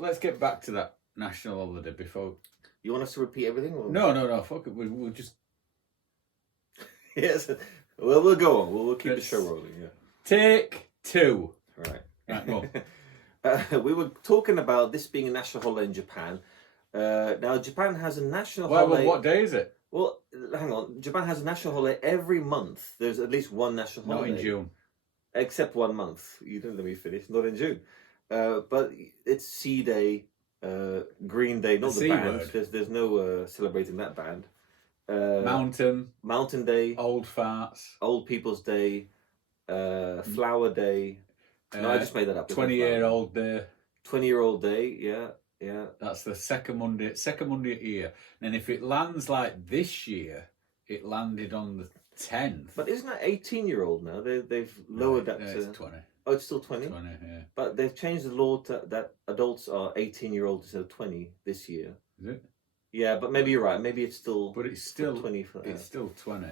let's get back to that national holiday before. You want us to repeat everything? Or? No. Fuck it. We'll just. Yes. Well, we'll go on. We'll keep the show rolling. Yeah. Take 2. Right. Right. Go. We were talking about this being a national holiday in Japan. Now, Japan has a national holiday. What day is it? Well, hang on. Japan has a national holiday every month. There's at least one national holiday. Not in June. Except 1 month. You didn't let me finish. Not in June. But it's Sea Day, Green Day, not the band. There's no celebrating that band. Mountain Day. Old Farts. Old People's Day. Flower Day. No, I just made that up. 20-year-old Day. 20-year-old Day, yeah. That's the second Monday a year. And if it lands like this year, it landed on the 10th. But isn't that 18-year-old now? They've lowered that to... It's 20. Oh, it's still 20? 20, yeah. But they've changed the law that adults are 18-year-olds instead of 20 this year. Is it? Yeah, but maybe you're right. Maybe it's still... But it's still 20 for that. It's still 20.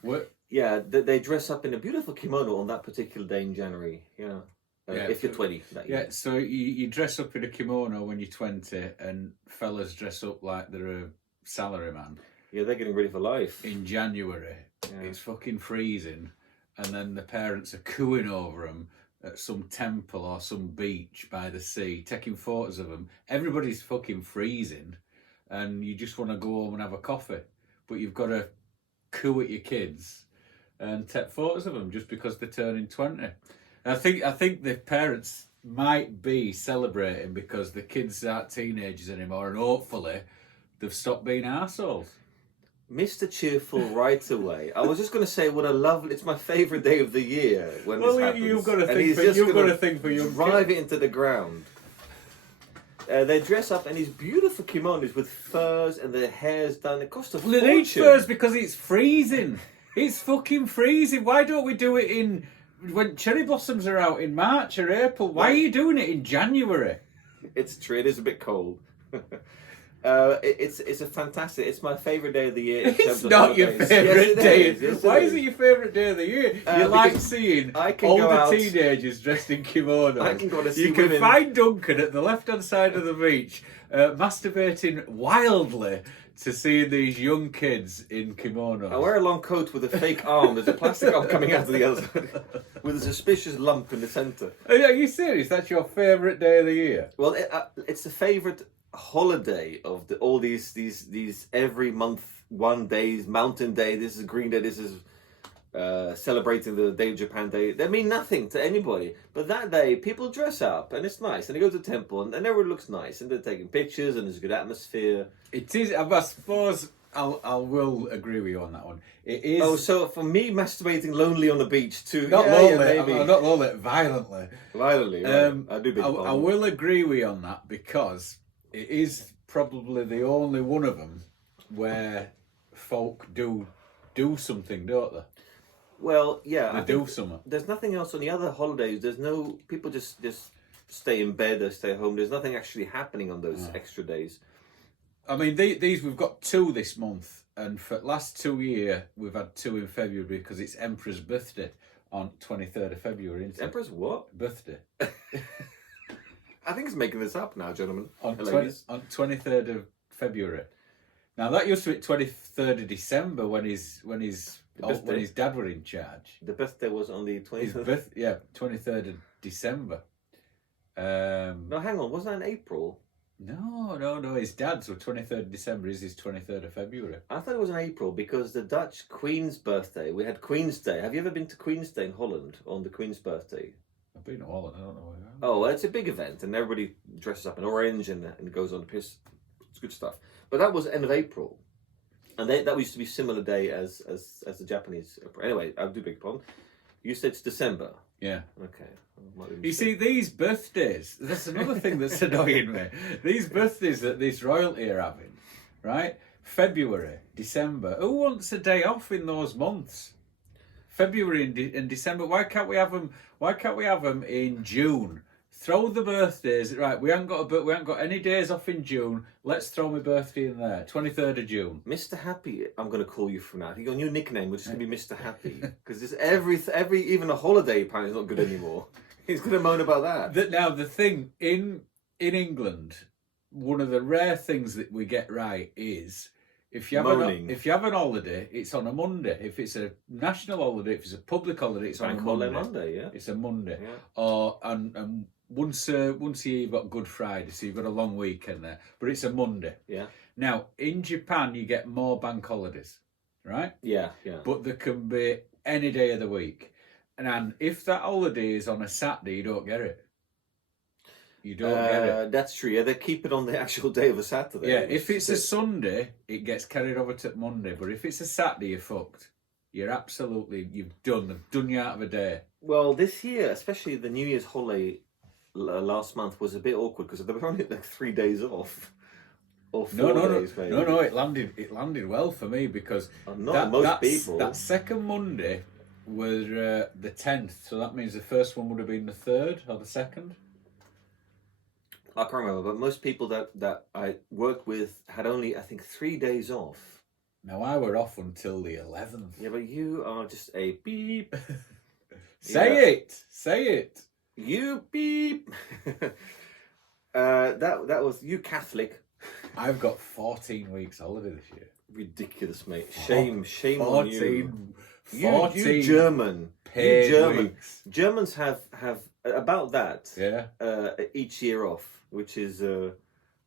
What? Yeah, they dress up in a beautiful kimono on that particular day in January. Yeah. If you're 20. Yeah, so you dress up in a kimono when you're 20, and fellas dress up like they're a salaryman. Yeah, they're getting ready for life. In January, it's fucking freezing, and then the parents are cooing over them at some temple or some beach by the sea, taking photos of them. Everybody's fucking freezing, and you just want to go home and have a coffee, but you've got to coo at your kids and take photos of them just because they're turning 20. I think the parents might be celebrating because the kids aren't teenagers anymore, and hopefully they've stopped being arseholes. Mr. Cheerful right away. I was just going to say what a lovely... It's my favourite day of the year when this happens. You've got to think for your drive it into the ground. They dress up in these beautiful kimonos with furs and their hair's done. It costs a fortune. They need furs because it's freezing. It's fucking freezing. Why don't we do it in... when cherry blossoms are out in March or April? Why are you doing it in January? It's true. It is a bit cold. It's a fantastic. It's my favourite day of the year. It's not your favourite day. Why is it your favourite day of the year? You like seeing older teenagers dressed in kimonos. I can go to see You can find Duncan at the left-hand side of the beach, masturbating wildly to seeing these young kids in kimonos. I wear a long coat with a fake arm. There's a plastic arm coming out of the other side with a suspicious lump in the centre. Are you serious? That's your favourite day of the year? Well, it's the favourite holiday of all these every month 1 days. Mountain Day. This is Green Day. This is celebrating the Day of Japan Day. They mean nothing to anybody. But that day, people dress up and it's nice. And they go to the temple and everyone looks nice. And they're taking pictures and there's a good atmosphere. It is. I suppose I will agree with you on that one. It is. Oh, so for me, masturbating lonely on the beach too. Not lonely. Maybe. Not lonely. Violently. Violently. Right. I do. I will agree with you on that because it is probably the only one of them where folk do something, don't they? Well, yeah. They do something. There's nothing else on the other holidays. There's no... People just stay in bed or stay home. There's nothing actually happening on those extra days. I mean, these we've got 2 this month. And for the last 2 years, we've had 2 in February because it's Emperor's birthday on 23rd of February, isn't it? Emperor's what? Birthday. I think it's making this up now, gentlemen. On 23rd of February. Now, that used to be 23rd of December when his dad were in charge. The birthday was on the 23rd? 23rd of December. No, hang on. Wasn't that in April? No. His dad's, so 23rd of December is his 23rd of February. I thought it was in April because the Dutch Queen's birthday, we had Queen's Day. Have you ever been to Queen's Day in Holland on the Queen's birthday? I've been to Holland, I don't know where. Oh, well, it's a big event and everybody dresses up in orange and goes on the piss. It's good stuff. But that was end of April. And that used to be similar day as the Japanese. Anyway, I do beg your pardon. You said it's December. Yeah. Okay. You see, these birthdays, that's another thing that's annoying me. These birthdays that this royalty are having, right? February, December. Who wants a day off in those months? February and December. Why can't we have them in June? Throw the birthdays, right? We haven't got any days off in June. Let's throw my birthday in there. 23rd of June. Mr. Happy, I'm going to call you from now. Your new nickname, which is going to be Mr. Happy, because there's every even a holiday apparently is not good anymore. He's going to moan about that. Now the thing in in England, one of the rare things that we get right is if you have an holiday, it's on a Monday. If it's a national holiday, if it's a public holiday, it's Bank on a holiday Monday. Monday, yeah. It's a Monday. Yeah. Or and once a year you've got Good Friday, so you've got a long weekend there. But it's a Monday. Yeah. Now in Japan you get more bank holidays, right? Yeah, yeah. But there can be any day of the week. And if that holiday is on a Saturday, you don't get it. You don't get it. That's true. Yeah, they keep it on the actual day of a Saturday. Yeah, if it's a Sunday, it gets carried over to Monday. But if it's a Saturday, you're fucked. You've done you out of a day. Well, this year, especially the New Year's holiday last month, was a bit awkward because there were only like 3 days off. Or 4 days, maybe. No, it landed well for me because most people. That second Monday was the 10th, so that means the first one would have been the 3rd or the 2nd. I can't remember, but most people that I worked with had only, I think, 3 days off. Now, I were off until the 11th. Yeah, but you are just a beep. Say it. You beep. That was you Catholic. I've got 14 weeks holiday this year. Ridiculous, mate. Shame on you. 14 you German. Paid You German. weeks. Germans have about that. Yeah. Each year off, which is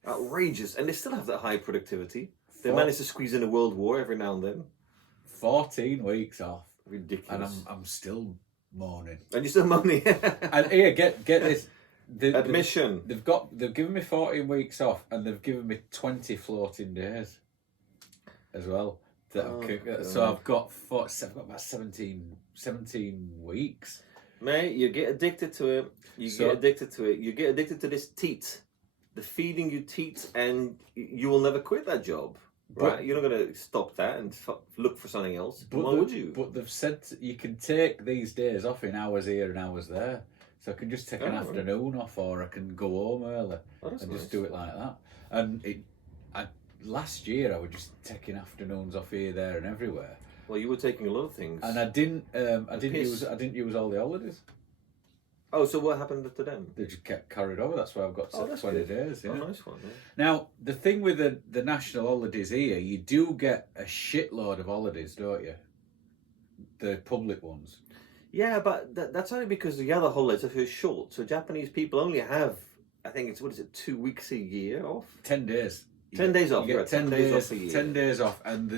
outrageous, and they still have that high productivity. They manage to squeeze in a world war every now and then. 14 weeks off. Ridiculous. And I'm still mourning. And you're still mourning. And here, get this. Admission. They've given me 14 weeks off, and they've given me 20 floating days as well. So I've got about 17 weeks. Mate, you get addicted to it. You get addicted to this teat. The feeding you teat, and you will never quit that job. Right? You're not going to stop that and look for something else. Why would you? But they've said you can take these days off in hours here and hours there. So I can just take an afternoon off, or I can go home early and just do it like that. And last year I was just taking afternoons off here, there, and everywhere. Well, you were taking a lot of things. And I didn't use all the holidays. Oh, so what happened to them? They just kept carried over. That's why I've got 20 days. Yeah. Oh, nice one. Yeah. Now, the thing with the national holidays here, you do get a shitload of holidays, don't you? The public ones. Yeah, but that's only because the other holidays are so short. So Japanese people only have, I think it's 2 weeks a year off? 10 days. 10 days off. You get 10 days off a year. 10 days off, and they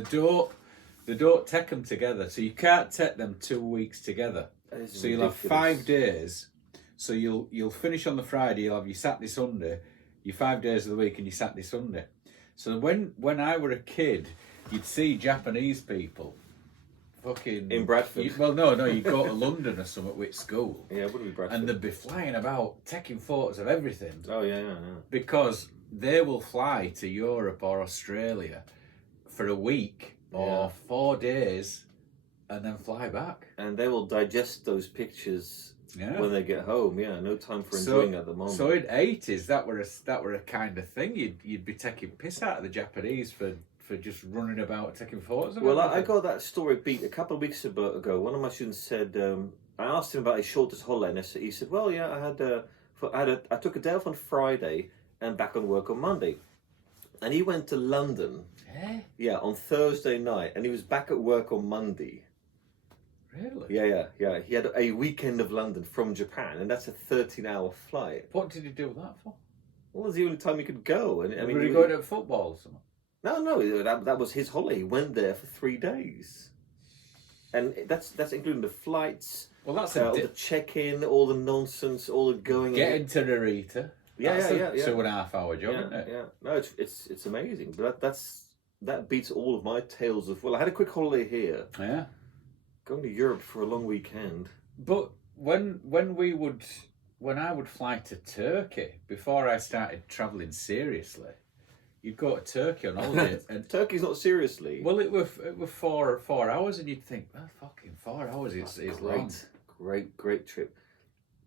don't take them together. So you can't take them 2 weeks together. So you'll have 5 days. So you'll finish on the Friday. You'll have your Saturday, Sunday, your 5 days of the week, and your Saturday, Sunday. So when I were a kid, you'd see Japanese people. Fucking in Bradford. You go to London or something with school. Yeah, it would be Bradford. And they'd be flying about, taking photos of everything. Oh yeah. Because they will fly to Europe or Australia for a week or 4 days, and then fly back. And they will digest those pictures when they get home. Yeah, no time for enjoying at the moment. So in '80s, that were a kind of thing. You'd be taking piss out of the Japanese for just running about taking photos of Well, I got that story beat a couple of weeks ago. One of my students said, I asked him about his shortest holiday, and he said, well, yeah, I took a day off on Friday and back on work on Monday. And he went to London, on Thursday night, and he was back at work on Monday. Really? Yeah. He had a weekend of London from Japan, and that's a 13-hour flight. What did he do that for? Well, it was the only time he could go. And Were he going to football or something? No, that was his holiday. He went there for 3 days, and that's including the flights. Well, that's all the check-in, all the nonsense, all the going. Getting to Narita. Yeah. 2.5 hour job, isn't it? Yeah. No, it's amazing, but that beats all of my tales of. Well, I had a quick holiday here. Yeah. Going to Europe for a long weekend. But when I would fly to Turkey before I started travelling seriously. You'd go to Turkey on holiday, and Turkey's not seriously. Well, it were 4 hours, and you'd think, well, fucking 4 hours is long. Great trip.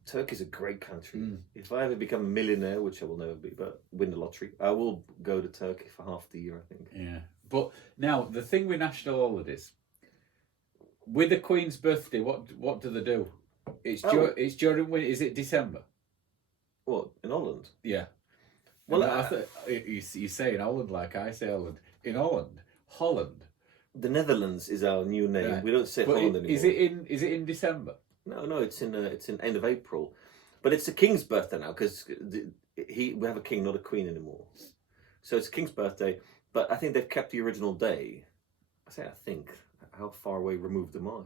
Turkey's a great country. If I ever become a millionaire, which I will never be, but win the lottery, I will go to Turkey for half the year, I think. Yeah, but now the thing with national holidays, with the Queen's birthday, what do they do? It's during when is it December? What, in Holland? Yeah. Well, you say in Holland like I say Holland. In Holland. The Netherlands is our new name. Right. We don't say But Holland anymore. Is it in December? No, it's in end of April, but it's the king's birthday now because we have a king, not a queen anymore. So it's the king's birthday, but I think they've kept the original day. I say I think. How far away removed am I?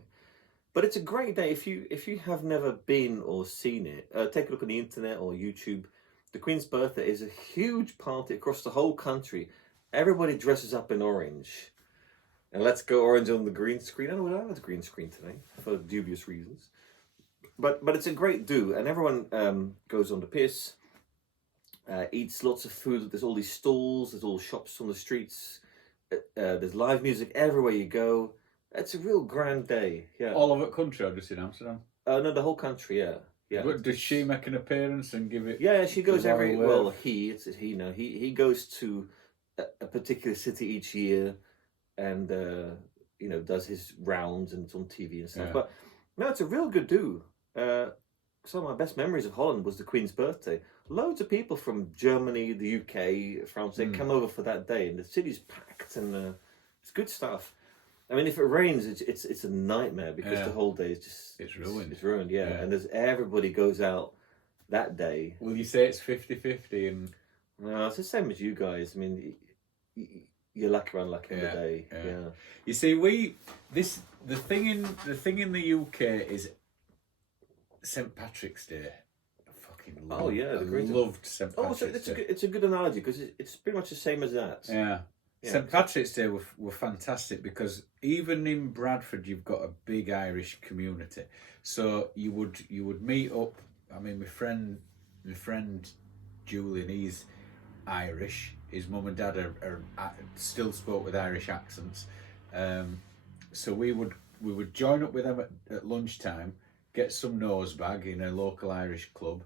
But it's a great day if you have never been or seen it. Take a look on the internet or YouTube. The Queen's birthday is a huge party across the whole country. Everybody dresses up in orange. And let's go orange on the green screen. I don't know what's green screen today for dubious reasons. But it's a great do, and everyone goes on the piss, eats lots of food. There's all these stalls, there's all shops on the streets. There's live music everywhere you go. It's a real grand day. Yeah. All over the country or just in Amsterdam? No, the whole country. Yeah. Yeah. But does she make an appearance and give it? Yeah, she goes every. Wave? Well, it's he now. He goes to a particular city each year, and does his rounds and it's on TV and stuff. Yeah. But no, it's a real good do. Some of my best memories of Holland was the Queen's birthday. Loads of people from Germany, the UK, France, they come over for that day, and the city's packed, and it's good stuff. I mean, if it rains, it's a nightmare because the whole day is just it's ruined. It's ruined, yeah. And everybody goes out that day. Will you say it's 50-50 and? No, it's the same as you guys. I mean, you're lucky or unlucky on the day. Yeah. You see, the thing in the UK is St. Patrick's Day. I fucking love. Oh yeah, loved St. Patrick's Day. Day. It's a good analogy because it's pretty much the same as that. Yeah. St. Patrick's Day were fantastic because even in Bradford you've got a big Irish community. So you would meet up. I mean, my friend Julian, he's Irish. His mum and dad are still spoke with Irish accents. So we would join up with them at lunchtime, get some nosebag in a local Irish club,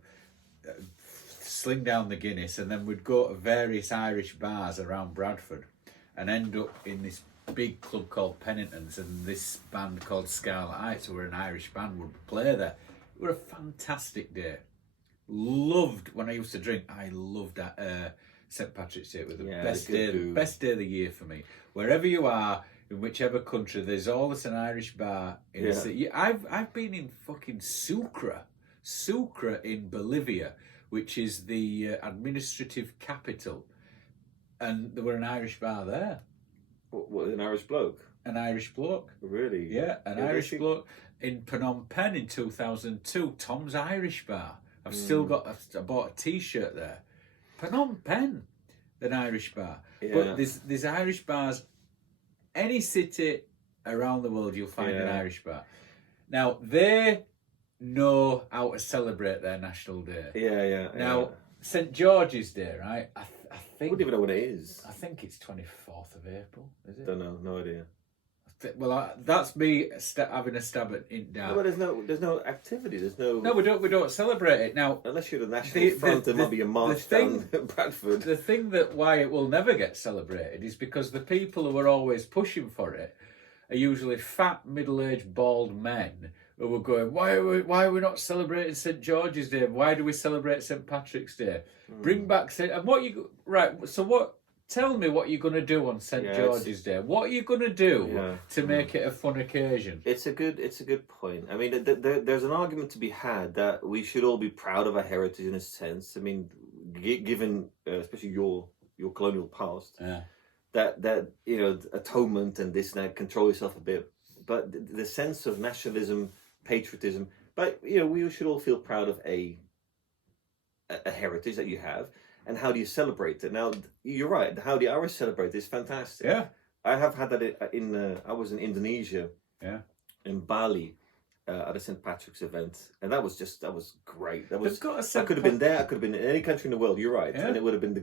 sling down the Guinness, and then we'd go to various Irish bars around Bradford and end up in this big club called Pennington's, and this band called Scarlet Heights, who were an Irish band, would play there. It was a fantastic day. Loved, when I used to drink, I loved that St. Patrick's Day. It was the best day of the year for me. Wherever you are, in whichever country, there's always an Irish bar in the city. I've been in fucking Sucre in Bolivia, which is the administrative capital, and there were an Irish bar there. What, an Irish bloke? An Irish bloke. Really? Yeah, Irish bloke in Phnom Penh in 2002. Tom's Irish Bar. I've still got. I bought a T-shirt there. Phnom Penh, an Irish bar. Yeah. But there's Irish bars. Any city around the world, you'll find an Irish bar. Now they know how to celebrate their national day. Yeah. Now St. George's Day, right? I think. I wouldn't even know what it is. I think it's 24th of April. Is it? Don't know. No idea. Well, that's me having a stab at it now. No, but there's no activity. There's no. No, we don't celebrate it now. Unless you're the National Front, there might be a march down Bradford. The thing that why it will never get celebrated is because the people who are always pushing for it are usually fat, middle-aged, bald men who are going, why are we not celebrating St. George's Day? Why do we celebrate St. Patrick's Day? Bring back and what you right? So what? Tell me what you're going to do on St. George's Day. What are you going to do to make it a fun occasion? It's a good point. I mean, there's an argument to be had that we should all be proud of our heritage in a sense. I mean, given especially your colonial past, that atonement and this and that, control yourself a bit, but the sense of nationalism, patriotism. But we should all feel proud of a heritage that you have. And how do you celebrate it? Now, you're right. How the Irish celebrate is fantastic. Yeah. I have had that I was in Indonesia. Yeah. In Bali, at a St. Patrick's event. And that was great. I could have been there. I could have been in any country in the world. You're right. Yeah. And it would have been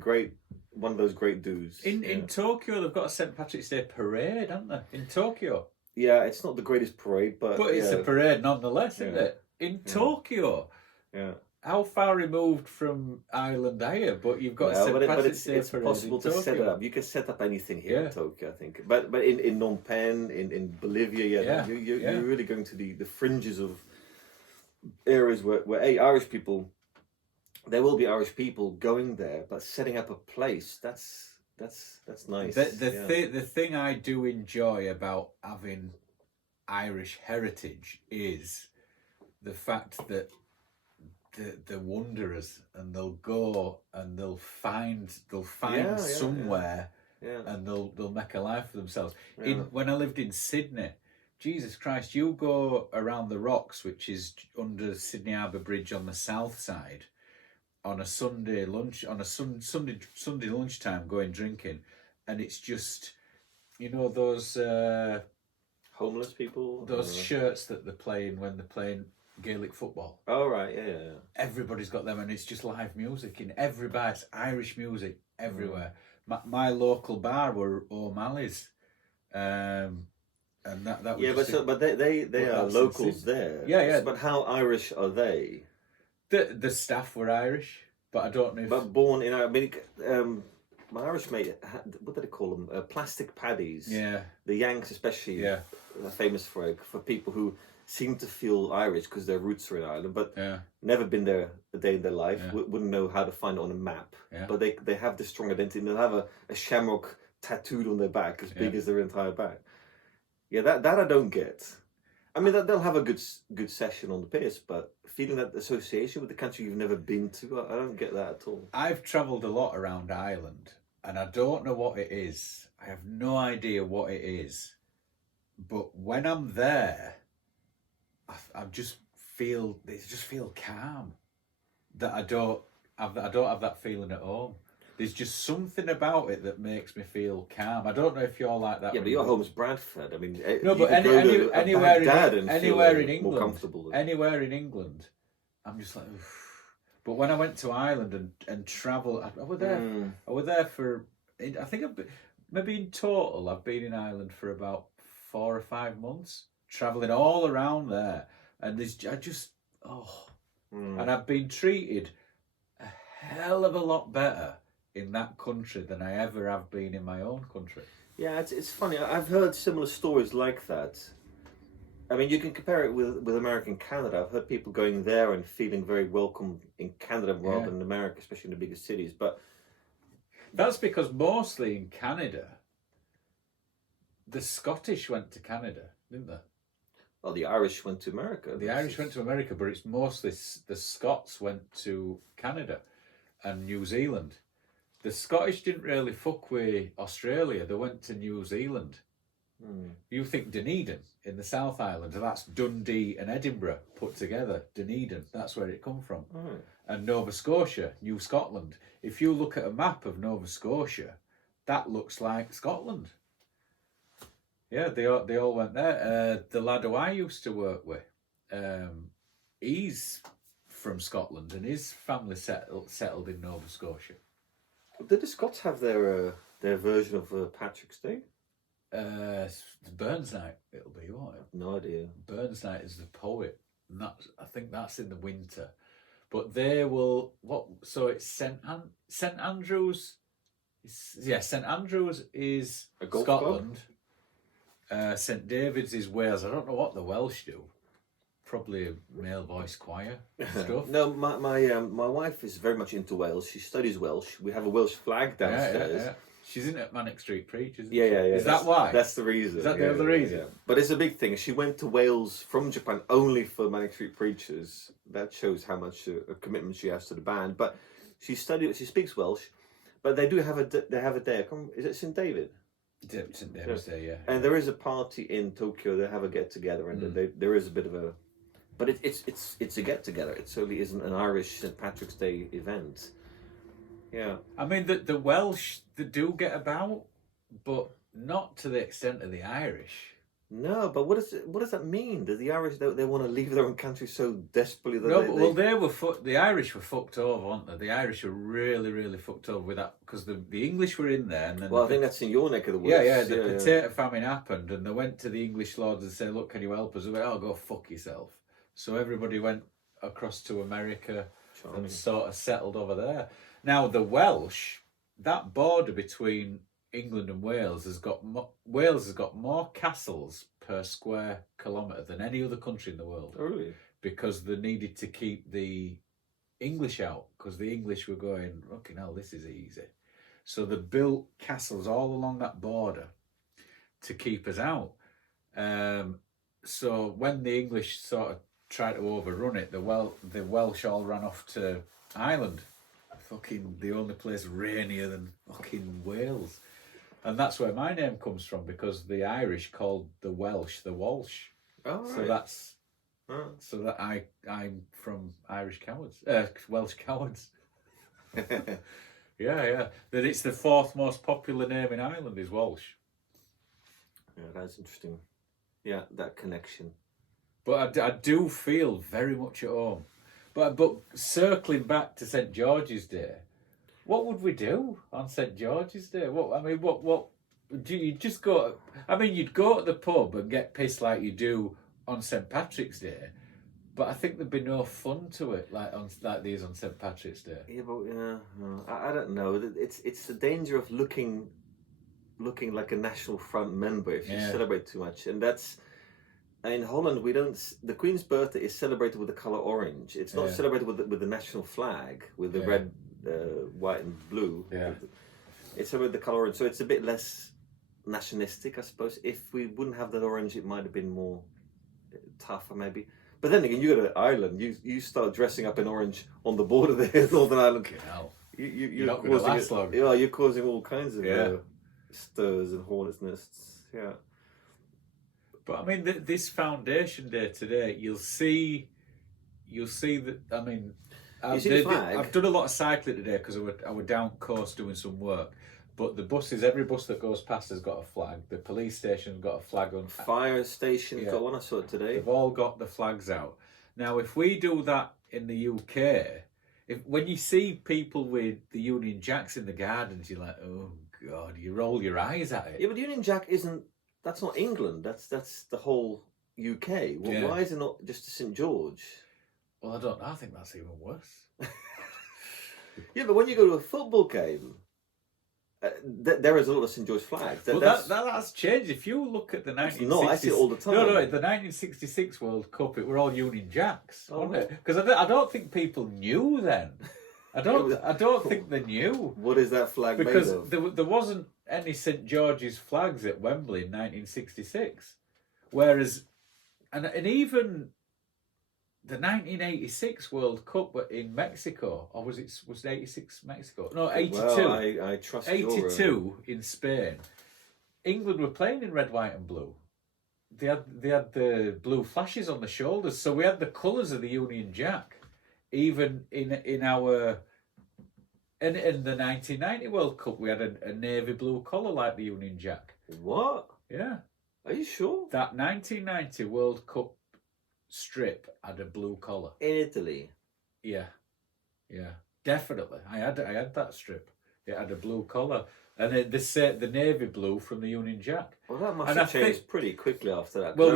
one of those great do's. In Tokyo, they've got a St. Patrick's Day parade, haven't they? In Tokyo. Yeah, it's not the greatest parade, but it's a parade nonetheless, isn't it? In Tokyo. Yeah. How far removed from Ireland are you? But you've got St. Patrick's Day it's possible to set it up. You can set up anything here in Tokyo, I think. But in Phnom Penh, in Bolivia, you're really going to the fringes of areas where Irish people there will be Irish people going there, but setting up a place, that's nice. The thing I do enjoy about having Irish heritage is the fact that they're wanderers, and they'll go and they'll find somewhere, and they'll make a life for themselves. When I lived in Sydney, Jesus Christ, you go around the Rocks, which is under Sydney Harbour Bridge on the south side, on a Sunday lunch, on a Sunday lunchtime, going drinking, and it's just, those homeless people, those shirts that they're playing when they're playing Gaelic football. Oh right, yeah. Everybody's got them, and it's just live music in every bar. It's Irish music everywhere. My local bar were O'Malley's, and that was but they are locals there. Yeah. But how Irish are they? The staff were Irish, but I don't know. But born in, my Irish mate had, what did they call them? Plastic paddies. Yeah. The Yanks especially are famous for people who seem to feel Irish because their roots are in Ireland, but never been there a day in their life, wouldn't know how to find it on a map. Yeah. But they have this strong identity, and they'll have a shamrock tattooed on their back as big as their entire back. Yeah, that I don't get. I mean, they'll have a good session on the piss, but feeling that association with the country you've never been to, I don't get that at all. I've travelled a lot around Ireland, and I don't know what it is. I have no idea what it is. But when I'm there, I just feel calm. That I don't have that feeling at home. There's just something about it that makes me feel calm. I don't know if you're like that. Yeah, but your home's Bradford. I mean, no, but anywhere in England, more comfortable. Anywhere in England, I'm just like. Oof. But when I went to Ireland and travelled, I was there for. I think maybe in total I've been in Ireland for about 4 or 5 months, travelling all around there, and and I've been treated a hell of a lot better in that country than I ever have been in my own country. Yeah, it's funny. I've heard similar stories like that. I mean, you can compare it with America and Canada. I've heard people going there and feeling very welcome in Canada rather than in America, especially in the bigger cities. But that's because mostly in Canada, the Scottish went to Canada, didn't they? Well, the Irish went to America. The Irish went to America, but it's mostly the Scots went to Canada and New Zealand. The Scottish didn't really fuck with Australia. They went to New Zealand. You think Dunedin in the South Island, that's Dundee and Edinburgh put together. Dunedin, that's where it come from. And Nova Scotia, New Scotland. If you look at a map of Nova Scotia, that looks like Scotland. Yeah, they all went there. The lad who I used to work with, he's from Scotland, and his family settled in Nova Scotia. Did the Scots have their version of Patrick's Day? Burns Night, it'll be, won't it? No idea. Burns Night is the poet, and I think that's in the winter. But they will So it's St Andrews. St Andrews is Scotland. St David's is Wales. I don't know what the Welsh do. Probably a male voice choir stuff. No, my wife is very much into Wales. She studies Welsh. We have a Welsh flag downstairs. Yeah. She's in at Manic Street Preachers. Yeah. Is that why? That's the reason. Is that the other reason? Yeah. But it's a big thing. She went to Wales from Japan only for Manic Street Preachers. That shows how much a commitment she has to the band. But she speaks Welsh. But they do have a day. Is it St David? St David's Day, yeah. And there is a party in Tokyo. They have a get together, and there is a bit of a. But it's a get together. It certainly isn't an Irish St Patrick's Day event. Yeah. I mean, the Welsh, they do get about, but not to the extent of the Irish. No, but what does that mean? Do the Irish they want to leave their own country so desperately that the Irish were fucked over, weren't they? The Irish were really, really fucked over with that because the English were in there, and then I think that's in your neck of the woods. Yeah. The potato famine happened, and they went to the English lords and said, "Look, can you help us?" They went, "Oh, go fuck yourself." So everybody went across to America and sort of settled over there. Now the Welsh, that border between England and Wales has got more castles per square kilometre than any other country in the world. Oh, really? Because they needed to keep the English out because the English were going, fucking hell, this is easy. So they built castles all along that border to keep us out. So when the English sort of tried to overrun it, the Welsh all ran off to Ireland. Fucking the only place rainier than fucking Wales. And that's where my name comes from, because the Irish called the Welsh the Walsh. Oh, right. So that's so that I'm from Irish cowards, Welsh cowards. Yeah. That it's the fourth most popular name in Ireland is Walsh. Yeah, that's interesting. Yeah, that connection. But I do feel very much at home. But circling back to St George's Day, what would we do on St George's Day? What do you just go? I mean, you'd go to the pub and get pissed like you do on St Patrick's Day, but I think there'd be no fun to it like these on St Patrick's Day. Yeah, but I don't know. It's the danger of looking like a National Front member if you celebrate too much, and that's. In Holland, we don't. The Queen's birthday is celebrated with the color orange. It's not celebrated with the national flag with the red, white, and blue. Yeah. It's celebrated with the color orange, so it's a bit less nationalistic, I suppose. If we wouldn't have that orange, it might have been more tougher, maybe. But then again, you go to Ireland, you start dressing up in orange on the border there, Northern Ireland. You're not going to last long. Yeah, you're causing all kinds of stirs and hornets' nests. Yeah. But I mean, this Foundation Day today, you'll see that. I mean, you see the flag? I've done a lot of cycling today because I were down coast doing some work. But the buses, every bus that goes past has got a flag. The police station's got a flag on. Fire station's got one. I saw it today. They've all got the flags out. Now, if we do that in the UK, when you see people with the Union Jacks in the gardens, you're like, oh God, you roll your eyes at it. Yeah, but the Union Jack isn't. That's not England. That's the whole UK. Well, why is it not just to St George? Well, I don't know. I think that's even worse. Yeah, but when you go to a football game, there is a lot of St George flags. That's changed. If you look at the 1960s... No, I see it all the time. No, the 1966 World Cup, it were all Union Jacks, wasn't it? Because I don't think people knew then. I don't think they knew. What is that flag made of? Because there wasn't any St George's flags at Wembley in 1966. Whereas, and even the 1986 World Cup in Mexico, or was it 86 Mexico? No, 82. Well, I trust 82 in Spain. England were playing in red, white and blue. They had the blue flashes on the shoulders, so we had the colours of the Union Jack. Even in the 1990 World Cup, we had a navy blue collar like the Union Jack. What? Yeah. Are you sure? That 1990 World Cup strip had a blue collar. In Italy? Yeah. Definitely. I had that strip. It had a blue collar. And the navy blue from the Union Jack. Well, that must have changed pretty quickly after that. Well,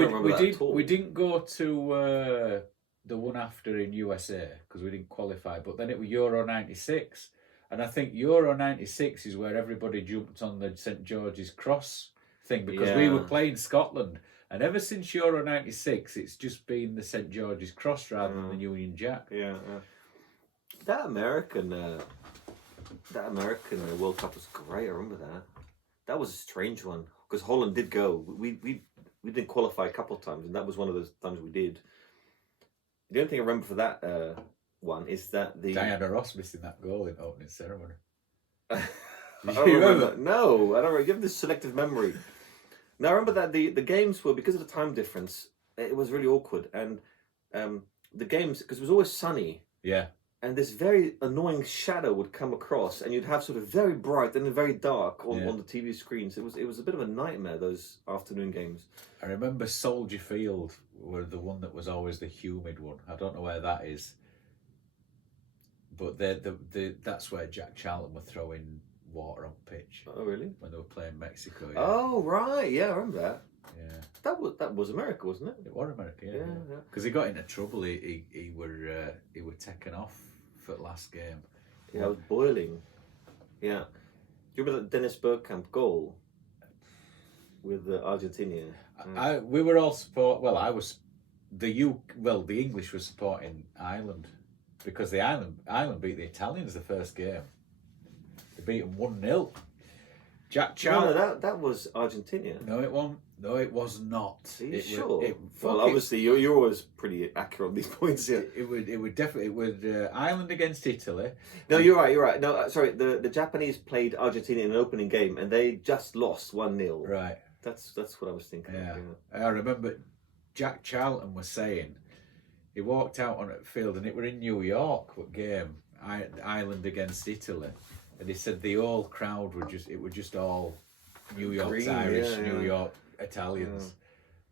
we didn't go to the one after in USA because we didn't qualify, but then it was Euro 96. And I think Euro 96 is where everybody jumped on the St George's Cross thing because we were playing Scotland. And ever since Euro 96, it's just been the St George's Cross rather than the Union Jack. Yeah. That American World Cup was great. I remember that. That was a strange one because Holland did go. We didn't qualify a couple of times, and that was one of those times we did. The only thing I remember for that one is that Diana Ross missing that goal in opening ceremony. I don't remember. No, I don't remember. You have this selective memory. Now, I remember that the games were, because of the time difference, it was really awkward. And the games, because it was always sunny. Yeah. And this very annoying shadow would come across, and you'd have sort of very bright and then very dark on the TV screens. It was a bit of a nightmare, those afternoon games. I remember Soldier Field were the one that was always the humid one. I don't know where that is. But that's where Jack Charlton were throwing water on pitch. Oh, really? When they were playing Mexico. Yeah. Oh, right. Yeah, I remember that. Yeah. That was America, wasn't it? It was America, yeah. Because he got into trouble. He were taken off for the last game. Yeah, I was boiling. Yeah. Do you remember that Dennis Bergkamp goal with the Argentina? We were all support. Well, I was the English were supporting Ireland because the Ireland beat the Italians the first game. They beat them 1-0. Jack Chow. No, that was Argentina. No, it wasn't. No, it was not. Are you sure? Well, obviously, you're always pretty accurate on these points. Yeah. It would definitely Ireland against Italy. No, you're right. You're right. No, sorry. The Japanese played Argentina in an opening game, and they just lost 1-0. Right. That's what I was thinking. Yeah. Of, I remember Jack Charlton was saying he walked out on the field, and it were in New York. What game? Ireland against Italy, and he said the whole crowd were just all New York's Irish, New York Italians,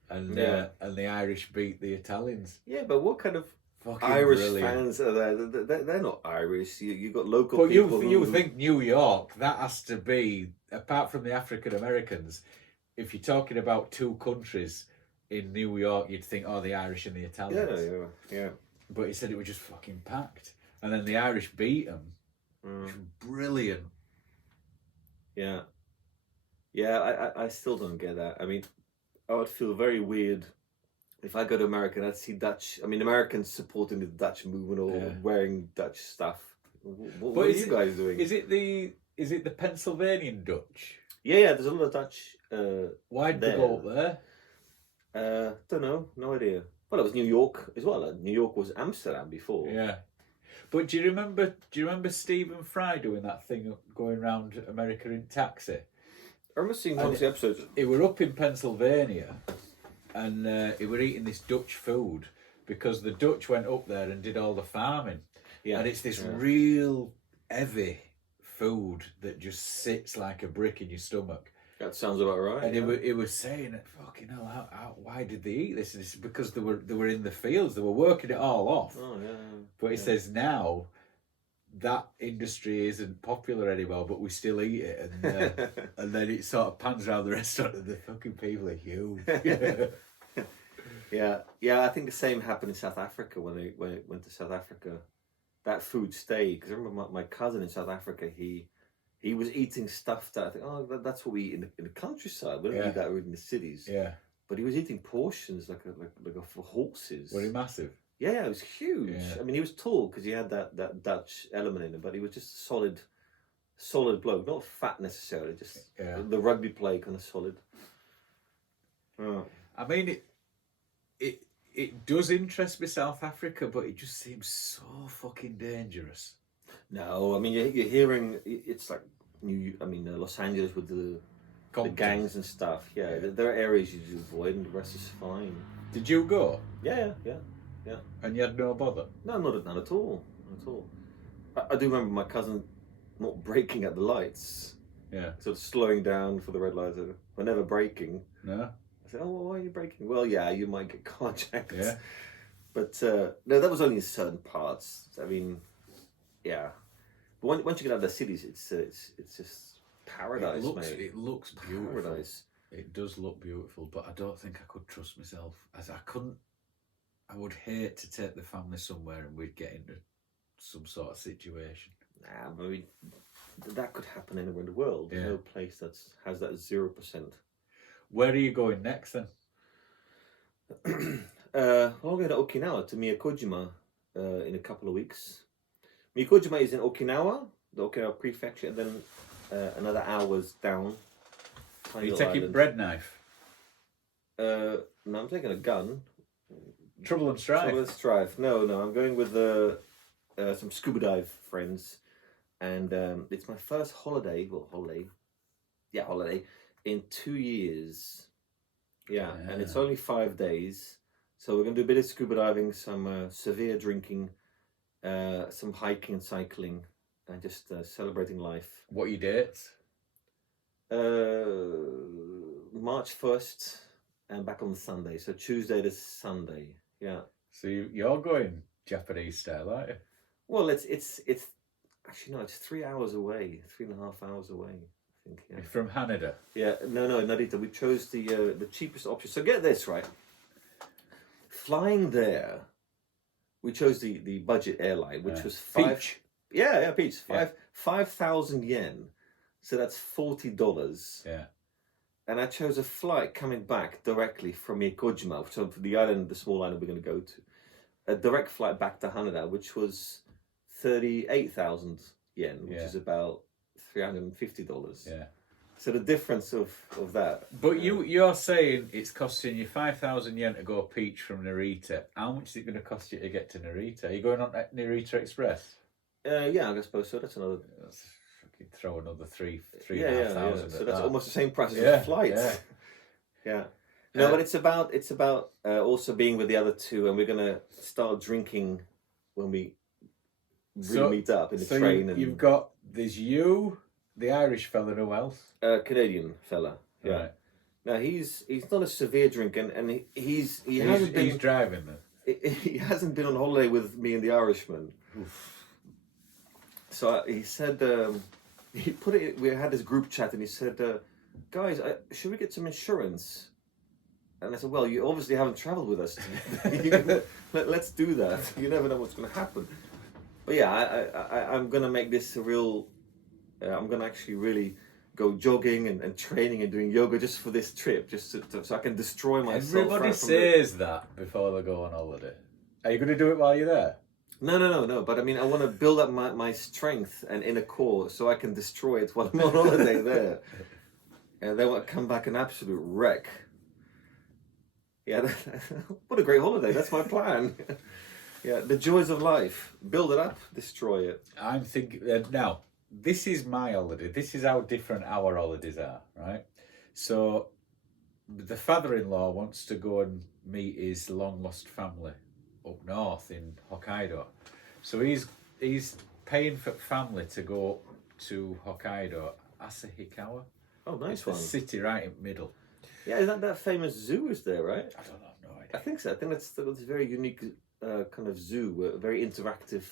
and the Irish beat the Italians. Yeah, but what kind of fucking Irish brilliant fans are there? They're not Irish. You got local but people. you think New York, that has to be, apart from the African Americans, if you're talking about two countries in New York, you'd think, oh, the Irish and the Italians. Yeah. But he said it was just fucking packed, and then the Irish beat them. Which was brilliant. Yeah. I still don't get that. I mean, I would feel very weird if I go to America and I'd see Dutch. I mean, Americans supporting the Dutch movement or wearing Dutch stuff. What are you guys doing? Is it the Pennsylvanian Dutch? Yeah. There's a lot of Dutch. Why'd they go up there? Don't know. No idea. Well, it was New York as well. New York was Amsterdam before. Yeah. But do you remember Stephen Fry doing that thing going around America in taxi? I remember seeing one of the episodes. He were up in Pennsylvania, and he were eating this Dutch food because the Dutch went up there and did all the farming. Yeah. And it's this real heavy food that just sits like a brick in your stomach. That sounds about right. And he was saying, "Fucking hell, why did they eat this?" And it's because they were in the fields, they were working it all off. Oh yeah. But he says now that industry isn't popular anymore, but we still eat it, and and then it sort of pans around the restaurant, and the fucking people are huge. Yeah. I think the same happened in South Africa when they went to South Africa. That food stayed because I remember my cousin in South Africa. He was eating stuff that I think, that's what we eat in the countryside. We don't eat that in the cities. Yeah. But he was eating portions like for horses. Was he massive? Yeah, it was huge. Yeah. I mean, he was tall because he had that Dutch element in him, but he was just a solid bloke. Not fat necessarily, just the rugby play kind of solid. Oh. I mean, it does interest me, South Africa, but it just seems so fucking dangerous. No, I mean you're hearing it's like Los Angeles with the gangs and stuff. Yeah, there are areas you avoid, and the rest is fine. Did you go? Yeah. And you had no bother? No, not at all. Not at all. I do remember my cousin not braking at the lights. Yeah. Sort of slowing down for the red lights. We're never braking. No. I said, well, why are you braking? Well, yeah, you might get carjacked. Yeah. But no, that was only in certain parts. I mean, yeah. But once you get out of the cities, it's just paradise, mate. It looks beautiful. Paradise. It does look beautiful, but I don't think I could trust myself. I would hate to take the family somewhere and we'd get into some sort of situation. Nah, I mean, that could happen anywhere in the world. There's no place has that 0%. Where are you going next then? I'm going to Okinawa, to Miyakojima, in a couple of weeks. Miyakojima is in Okinawa, the Okinawa prefecture, and then another hour's down. Are you taking a bread knife? No, I'm taking a gun. Trouble and Strife? No, I'm going with some scuba dive friends, and it's my first holiday in 2 years. Yeah, and it's only 5 days, so we're going to do a bit of scuba diving, some severe drinking, some hiking and cycling, and just celebrating life. What are your dates? March 1st and back on Sunday, so Tuesday to Sunday. Yeah. So you're going Japanese style, aren't you? Well, it's actually no, it's 3 hours away, 3.5 hours away. I think. Yeah. You're from Haneda. Yeah. No, Narita. We chose the cheapest option. So get this right. Flying there, we chose the budget airline, which was Peach. Peach. 5,000 yen. So that's $40. Yeah. And I chose a flight coming back directly from Miyakojima, so for the island, the small island we're going to go to. a direct flight back to Haneda, which was 38,000 yen, which is about $350. Yeah. So the difference of that. But you're saying it's costing you 5,000 yen to go Peach from Narita. How much is it going to cost you to get to Narita? Are you going on Narita Express? Yeah, I suppose so. That's another. Let's fucking throw another three Yeah. and a half thousand. So that's almost the same price as Yeah, the flights. Yeah. No, but it's about also being with the other two, and we're gonna start drinking when we meet up in the train. You've got there's you, the Irish fella, who else? Canadian fella. Yeah. Right. Now he's not a severe drinker, and he's driving then. He hasn't been on holiday with me and the Irishman. Oof. So he said he put it. We had this group chat, and he said, "Guys, should we get some insurance?" And I said, "Well, you obviously haven't travelled with us. Let's do that. You never know what's going to happen." But yeah, I'm going to make this a real. I'm going to actually really go jogging and training and doing yoga just for this trip, just so I can destroy myself. Everybody says that before they go on holiday. Are you going to do it while you're there? No. But I mean, I want to build up my strength and inner core so I can destroy it while I'm on holiday there. And then I'll come back an absolute wreck. Yeah, what a great holiday. That's my plan. Yeah, the joys of life. Build it up, destroy it. I'm thinking, now, this is my holiday. This is how different our holidays are, right? So, the father-in-law wants to go and meet his long-lost family up north in Hokkaido. So he's paying for family to go to Hokkaido, Asahikawa. Oh, nice it's one. The city right in the middle. Yeah, is that famous zoo is there, right? I don't know, no idea. I think so. I think that's a very unique kind of zoo, a very interactive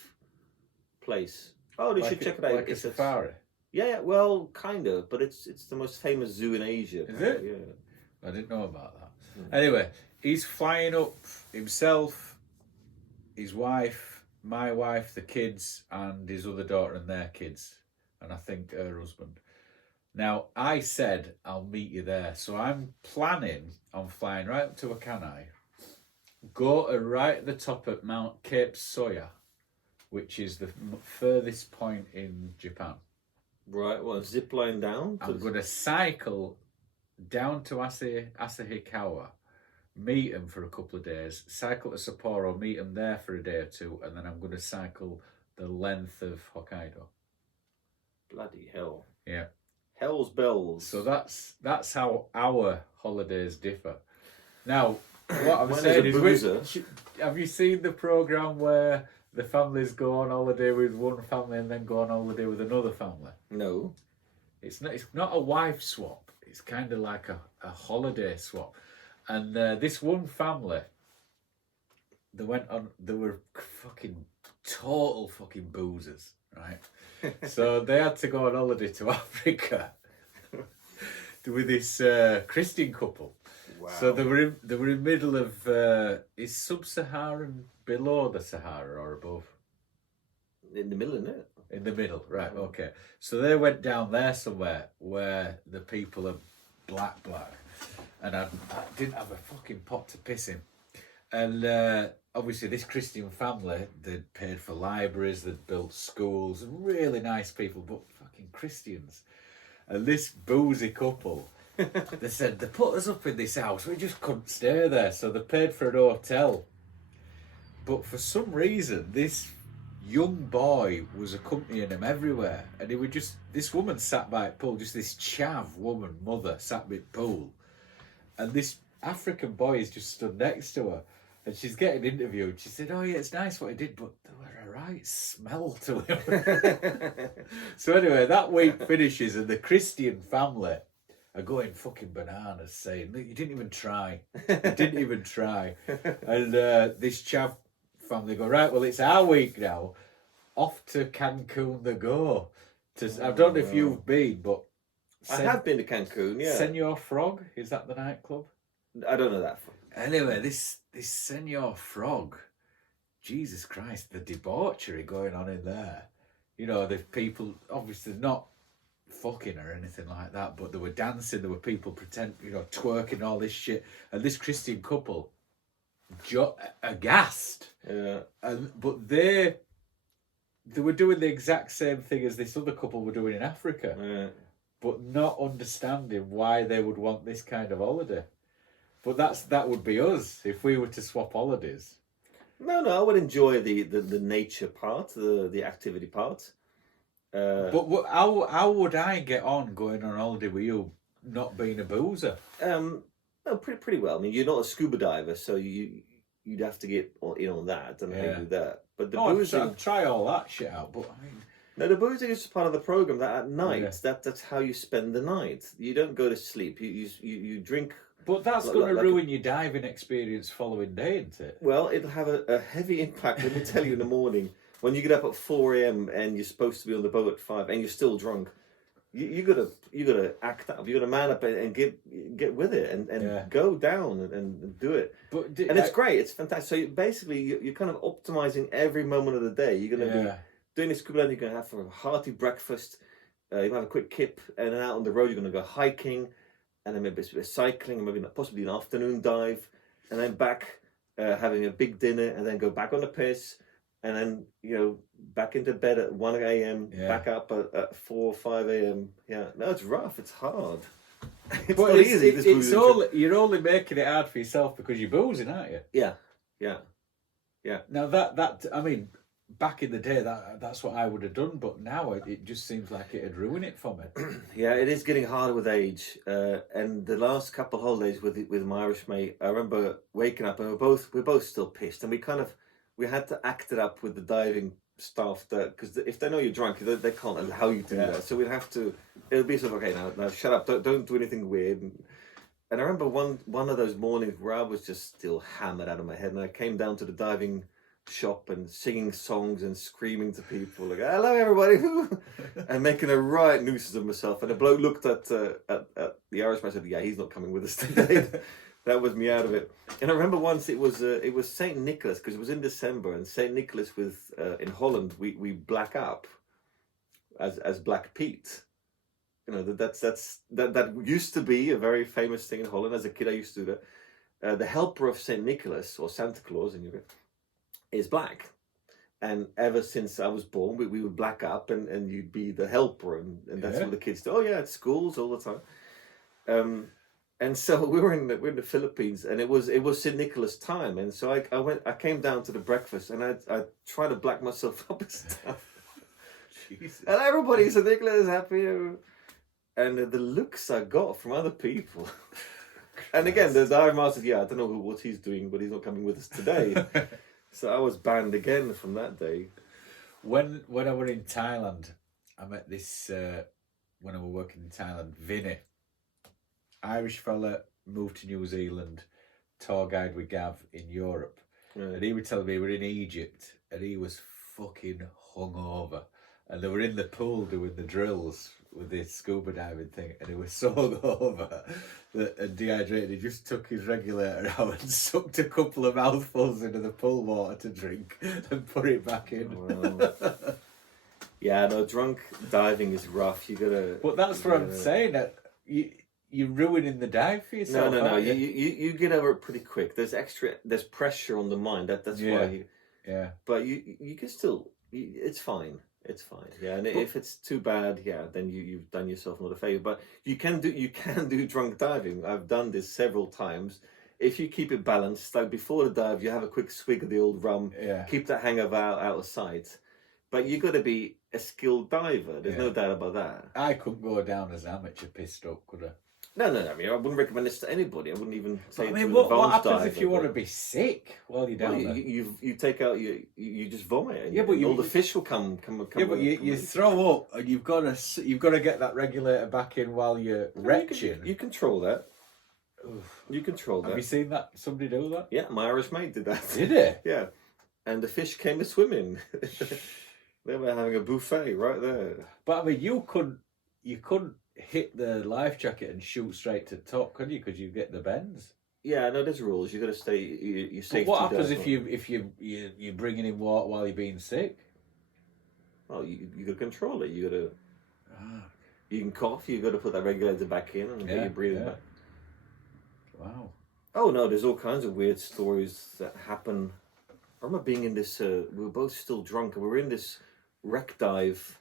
place. Oh, they should check it out. Like a safari? Yeah, well, kind of, but it's the most famous zoo in Asia. Is it? Yeah. I didn't know about that. Anyway, he's flying up himself, his wife, my wife, the kids, and his other daughter and their kids, and I think her husband. Now, I said I'll meet you there, so I'm planning on flying right up to Akanai, go to right at the top at Mount Cape Soya, which is the furthest point in Japan. Right, well, zip line down? I'm going to cycle down to Asahikawa, meet him for a couple of days, cycle to Sapporo, meet him there for a day or two, and then I'm going to cycle the length of Hokkaido. Bloody hell. Yeah. Hell's bells. So that's how our holidays differ. Now, what I'm saying is, have you seen the programme where the families go on holiday with one family and then go on holiday with another family? No. It's not a wife swap. It's kind of like a holiday swap. And this one family, they were total fucking boozers, right? So they had to go on holiday to Africa with this Christian couple. Wow. So they were in the middle of is sub-Saharan below the Sahara or above? In the middle, isn't it? In the middle, right? Okay. So they went down there somewhere where the people are black, and I didn't have a fucking pot to piss in. And obviously this Christian family, they'd paid for libraries, they'd built schools, really nice people, but fucking Christians. And this boozy couple, they said, they put us up in this house, we just couldn't stay there, so they paid for an hotel. But for some reason, this young boy was accompanying him everywhere, and this woman sat by the pool, just this chav woman, mother, sat by the pool, and this African boy is just stood next to her. And she's getting interviewed. She said, "Oh yeah, it's nice what he did, but there were a right smell to him." So anyway, that week finishes, and the Christian family are going fucking bananas, saying, "Look, you didn't even try. You didn't even try." And this chav family go, "Right, well, it's our week now. Off to Cancun they go." I don't know if you've been, but I have been to Cancun. Yeah. Senor Frog, is that the nightclub? I don't know that. Anyway, this Senor Frog, Jesus Christ, the debauchery going on in there. You know, the people, obviously not fucking or anything like that, but they were dancing, there were people twerking all this shit. And this Christian couple aghast. Yeah. But they were doing the exact same thing as this other couple were doing in Africa, but not understanding why they would want this kind of holiday. But that would be us if we were to swap holidays. No, I would enjoy the nature part, the activity part. But how would I get on going on holiday with you not being a boozer? No, pretty well. I mean, you're not a scuba diver, so you'd have to get in on that and maybe do that. But the boozing, I'd try all that shit out. But I mean, no, the boozing is part of the program. That at night, that's how you spend the night. You don't go to sleep. You drink. But that's going to ruin your diving experience following day, isn't it? Well, it'll have a heavy impact. Let me tell you, in the morning when you get up at 4 a.m. and you're supposed to be on the boat at 5 and you're still drunk. You gotta act up. You gotta man up and get with it and go down and do it. And it's great. It's fantastic. So basically, you're kind of optimizing every moment of the day. You're gonna be doing this scuba diving. You're gonna have a hearty breakfast. You have a quick kip, and then out on the road, you're gonna go hiking, and then maybe a bit of cycling, and maybe possibly an afternoon dive, and then back having a big dinner, and then go back on the piss. And then, back into bed at 1 a.m., back up at 4 or 5 a.m. Yeah, no, it's rough. It's hard. It's not easy. You're only making it hard for yourself because you're boozing, aren't you? Yeah. Now that I mean, back in the day, that's what I would have done, but now it just seems like it'd ruin it for me. Yeah, it is getting harder with age. And the last couple of holidays with my Irish mate, I remember waking up and we're both still pissed, and we had to act it up with the diving staff because if they know you're drunk, they can't allow you to do that. So we'd have to. It'll be sort of okay. Now shut up. Don't do anything weird. And I remember one of those mornings where I was just still hammered out of my head, and I came down to the diving shop and singing songs and screaming to people like "Hello, everybody," and making a right nuisance of myself. And the bloke looked at the Irishman and said, "Yeah, he's not coming with us today." That was me out of it. And I remember once it was Saint Nicholas, because it was in December, and Saint Nicholas in Holland we black up as Black Pete. That used to be a very famous thing in Holland. As a kid, I used to do that. The helper of Saint Nicholas, or Santa Claus, is black. And ever since I was born, we would black up, and you'd be the helper, and that's what the kids do. Oh yeah, at schools all the time. And so we were in the Philippines, and it was St. Nicholas time, and so I came down to the breakfast, and I tried to black myself up and stuff. Jesus. And everybody, St. Nicholas, happy, and the looks I got from other people. And again, the dive master, I don't know what he's doing, but he's not coming with us today. So I was banned again from that day. When I was in Thailand, I met this when I was working in Thailand, Vinny. Irish fella, moved to New Zealand, tour guide with Gav in Europe. And he was telling me we were in Egypt and he was fucking hungover. And they were in the pool doing the drills with this scuba diving thing, and he was so hungover and dehydrated, he just took his regulator out and sucked a couple of mouthfuls into the pool water to drink and put it back in. Wow. Yeah, no, drunk diving is rough. You gotta. But that's what I'm saying. That you're ruining the dive for yourself. No. You get over it pretty quick. There's pressure on the mind. That's why you. Yeah. But you can still. It's fine. It's fine. Yeah, and if it's too bad, then you've done yourself not a favor. But you can do drunk diving. I've done this several times. If you keep it balanced, like before the dive, you have a quick swig of the old rum. Yeah. Keep that hangover out of sight. But you got to be a skilled diver. There's no doubt about that. I couldn't go down as an amateur pissed up, could I? No. I mean, I wouldn't recommend this to anybody. I wouldn't even say. I mean, what happens if you want to be sick while you're down there? You take out you just vomit. Yeah, but all the fish will come. Yeah, but you throw up, and you've got to get that regulator back in while you're retching. You control that. Oof. You control that. Have you seen that? Somebody do that? Yeah, my Irish mate did that. Did he? Yeah, and the fish came to swim in. They were having a buffet right there. But I mean, you couldn't hit the life jacket and shoot straight to top, could you? Because you get the bends. Yeah, no, there's rules. You got to stay. You're safe. What happens if you're bringing in water while you're being sick? Well, you got to control it. You got to. You can cough. You got to put that regulator back in and get your breathing back. Wow. Oh no, there's all kinds of weird stories that happen. I remember being in this. We were both still drunk, and we were in this wreck dive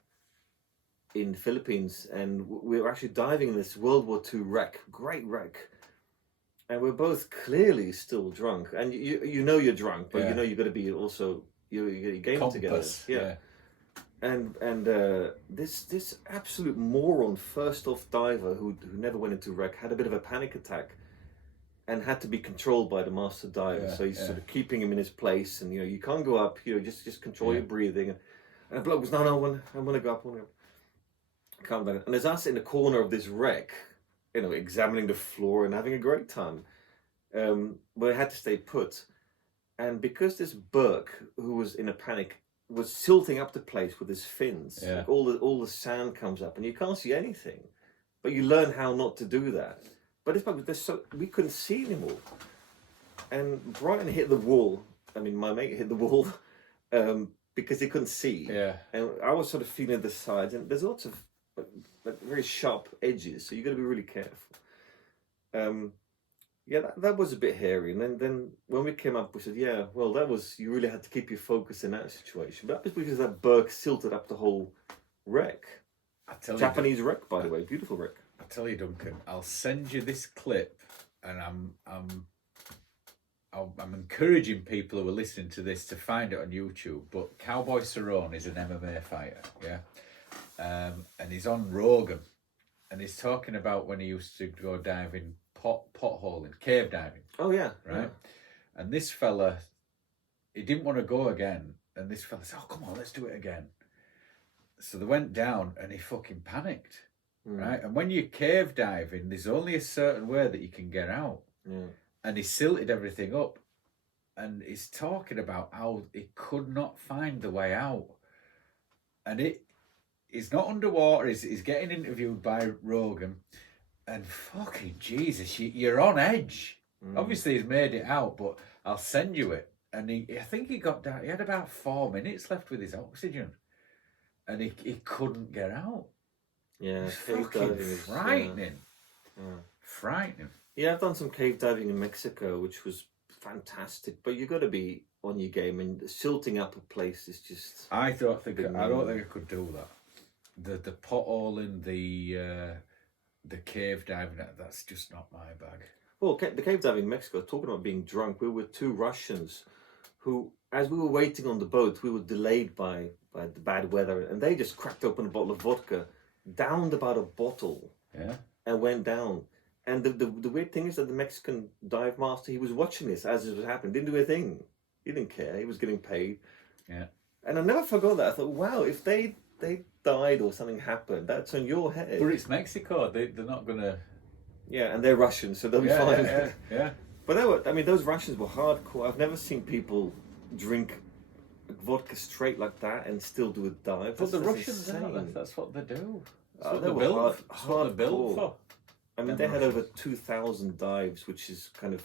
in the Philippines, and we were actually diving in this World War II wreck, great wreck, and we're both clearly still drunk. And you know you're drunk, but you know you've got to be also your game together. Yeah. And this absolute moron first off diver who never went into wreck had a bit of a panic attack and had to be controlled by the master diver. So he's sort of keeping him in his place, and you can't go up. Just control your breathing. And the bloke was, no, I want to go up. I want to go. Calm down. And there's us in the corner of this wreck, examining the floor and having a great time. But I had to stay put, and because this Burke, who was in a panic, was tilting up the place with his fins, like all the sand comes up, and you can't see anything. But you learn how not to do that. But it's probably we couldn't see anymore. And Brian hit the wall. I mean, my mate hit the wall because he couldn't see. Yeah. And I was sort of feeling the sides, and there's lots of like very sharp edges, so you got to be really careful. That was a bit hairy. And then when we came up, we said, you really had to keep your focus in that situation. But that was because that Burke silted up the whole wreck. Japanese wreck, by the way, beautiful wreck. I tell you, Duncan, I'll send you this clip, and I'm encouraging people who are listening to this to find it on YouTube. But Cowboy Saron is an MMA fighter, and he's on Rogan, and he's talking about when he used to go diving, potholing, cave diving. Oh yeah, right. Yeah. And this fella, he didn't want to go again, and this fella said, "Oh, come on, let's do it again." So they went down, and he fucking panicked. Right, and when you're cave diving, there's only a certain way that you can get out. And he silted everything up, and he's talking about how he could not find the way out. And he's not underwater. He's getting interviewed by Rogan, and fucking Jesus, you're on edge. Obviously, he's made it out, but I'll send you it. And I think he got down. He had about 4 minutes left with his oxygen, and he couldn't get out. Yeah, it's fucking frightening. Frightening. Yeah, I've done some cave diving in Mexico, which was fantastic. But you got to be on your game, and silting up a place is just. I don't think I could do that. The potholing, the cave diving, that's just not my bag. Well, the cave diving in Mexico. Talking about being drunk, we were 2 Russians, who, as we were waiting on the boat, we were delayed by the bad weather, and they just cracked open a bottle of vodka, downed about a bottle, and went down. And the weird thing is that the Mexican dive master, he was watching this as it was happening, didn't do a thing. He didn't care. He was getting paid. Yeah. And I never forgot that. I thought, wow, if they died or something happened, that's on your head. But it's Mexico. They're not gonna. Yeah, and they're Russians, so they'll be fine. Yeah. But those Russians were hardcore. I've never seen people drink vodka straight like that and still do a dive. But the Russians, that's what they do. That's what they they're were built for. I mean, they had over 2,000 dives, which is kind of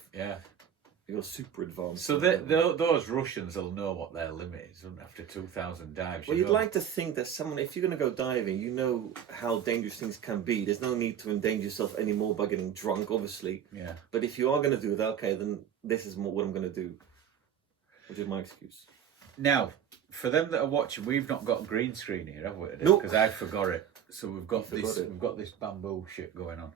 you're super advanced. So those Russians will know what their limit is after 2,000 dives. Well, you'd like to think that someone, if you're going to go diving, you know how dangerous things can be. There's no need to endanger yourself anymore by getting drunk, obviously. Yeah. But if you are going to do that, okay, then this is what I'm going to do, which is my excuse. Now, for them that are watching, we've not got a green screen here, have we? Nope. Because I forgot it. So we've got this bamboo shit going on.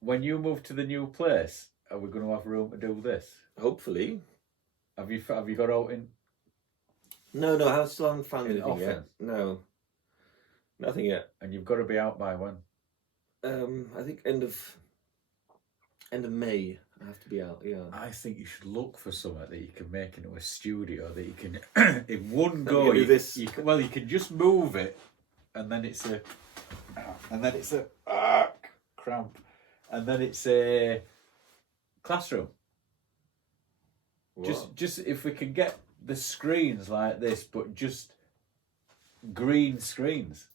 When you move to the new place, are we going to have room to do this? Hopefully. Have you got out in? No, I still haven't found anything yet. No, nothing yet. And you've got to be out by when? I think end of May. I have to be out. Yeah. I think you should look for something that you can make into a studio that you can, in one go. You can just move it, and then it's a cramp, and then it's a classroom. What? Just if we can get the screens like this, but just green screens.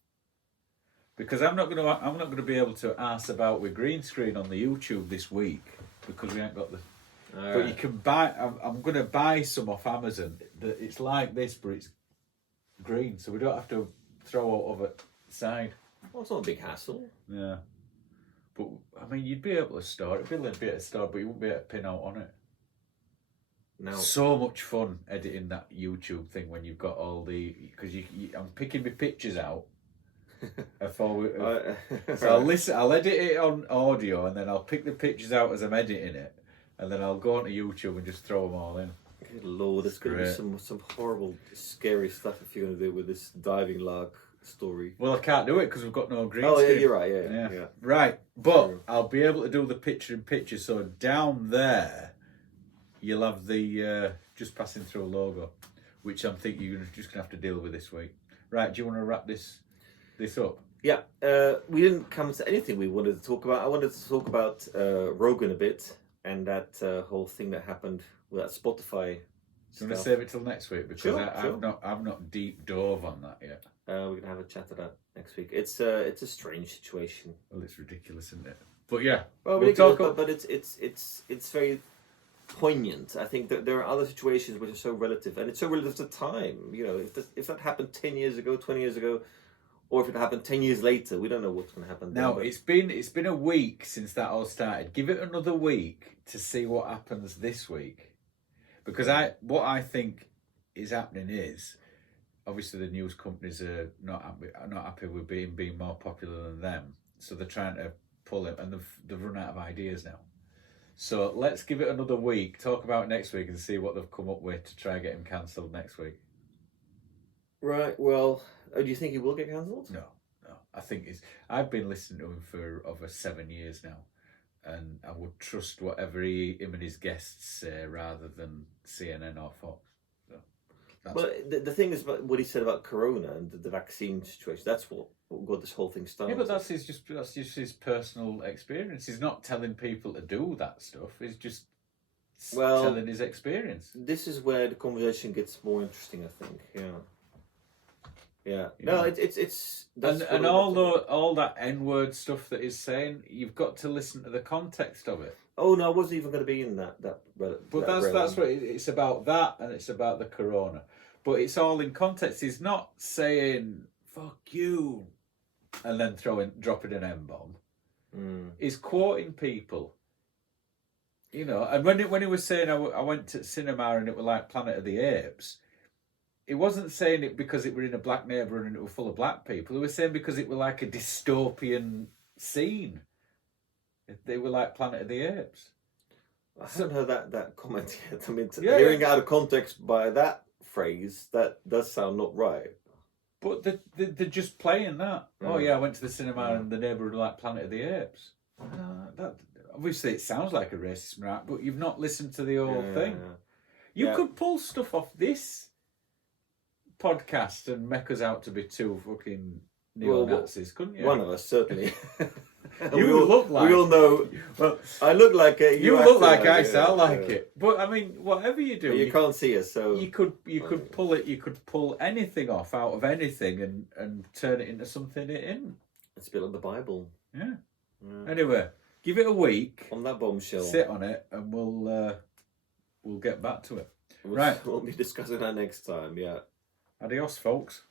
Because I'm not going to be able to ask about with green screen on the YouTube this week because we ain't got the. But you can buy. I'm going to buy some off Amazon. It's like this, but it's green, so we don't have to throw out of it side. Well, it's not a big hassle. Yeah. But I mean, you'd be able to store it. It'd be a bit of store, but you wouldn't be able to pin out on it. Now, So much fun editing that YouTube thing when you've got all the because I'm picking my pictures out. So I'll edit it on audio, and then I'll pick the pictures out as I'm editing it, and then I'll go onto YouTube and just throw them all in. good lord, there's going to be some horrible, scary stuff if you're going to do it with this diving lark story. Well, I can't do it because we've got no green Oh, screen. yeah, you're right, yeah. Right, but True. I'll be able to do the picture-in-picture, so down there, you'll have the just passing through logo, which I'm thinking you're just going to have to deal with this week. Right, do you want to wrap this up? Yeah, we didn't come to anything we wanted to talk about. I wanted to talk about Rogan a bit, and that whole thing that happened with that Spotify Do you want to save it till next week? Because Sure. I've not deep dove on that yet. We're gonna have a chat of that next week. It's a strange situation. Well, it's ridiculous, isn't it? But yeah, Well, we'll talk. but it's very poignant. I think that there are other situations which are so relative, and it's so relative to time. You know, if that happened 10 years ago, 20 years ago, or if it happened 10 years later, we don't know what's going to happen. Now then, it's been a week since that all started. Give it another week to see what happens this week, because what I think is happening is obviously the news companies are not happy with being more popular than them, so they're trying to pull it, and they've run out of ideas now. So let's give it another week, talk about it next week, and see what they've come up with to try and get him cancelled next week. Right. Well, do you think he will get cancelled? No. I think I've been listening to him for over 7 years now, and I would trust whatever him and his guests say rather than CNN or Fox. So But the thing is about what he said about Corona and the vaccine situation. That's what got this whole thing started. yeah, but that's just his personal experience. He's not telling people to do that stuff. He's just telling his experience. This is where the conversation gets more interesting, I think. Yeah. Yeah. No, it's and all that N-word stuff that he's saying, you've got to listen to the context of it. Oh no, I wasn't even going to be in that. But that's what it's about. That, and it's about the corona. But it's all in context. He's not saying "fuck you" and then dropping an M-bomb. He's quoting people. You know, and when he was saying I went to cinema and it was like Planet of the Apes. He wasn't saying it because it were in a black neighbourhood and it was full of black people. He was saying because it were like a dystopian scene. They were like Planet of the Apes. I haven't heard that comment yet. I mean, hearing out of context by that phrase, that does sound not right. But they're just playing that. Oh yeah, I went to the cinema and the neighbourhood were like Planet of the Apes. That obviously it sounds like a racist remark, but you've not listened to the whole thing. You could pull stuff off this podcast and make us out to be two fucking neo-Nazis, couldn't you? One of us, certainly. We all know. Well, I look like it. You look like I sound like it. But I mean, whatever you do, you can't see us, so you could pull it. You could pull anything off out of anything and turn it into something it isn't. It's a bit like the Bible. Yeah. Anyway, give it a week. On that bombshell, sit on it, and we'll get back to it. Right. We'll be discussing that next time. Yeah. Adios, folks.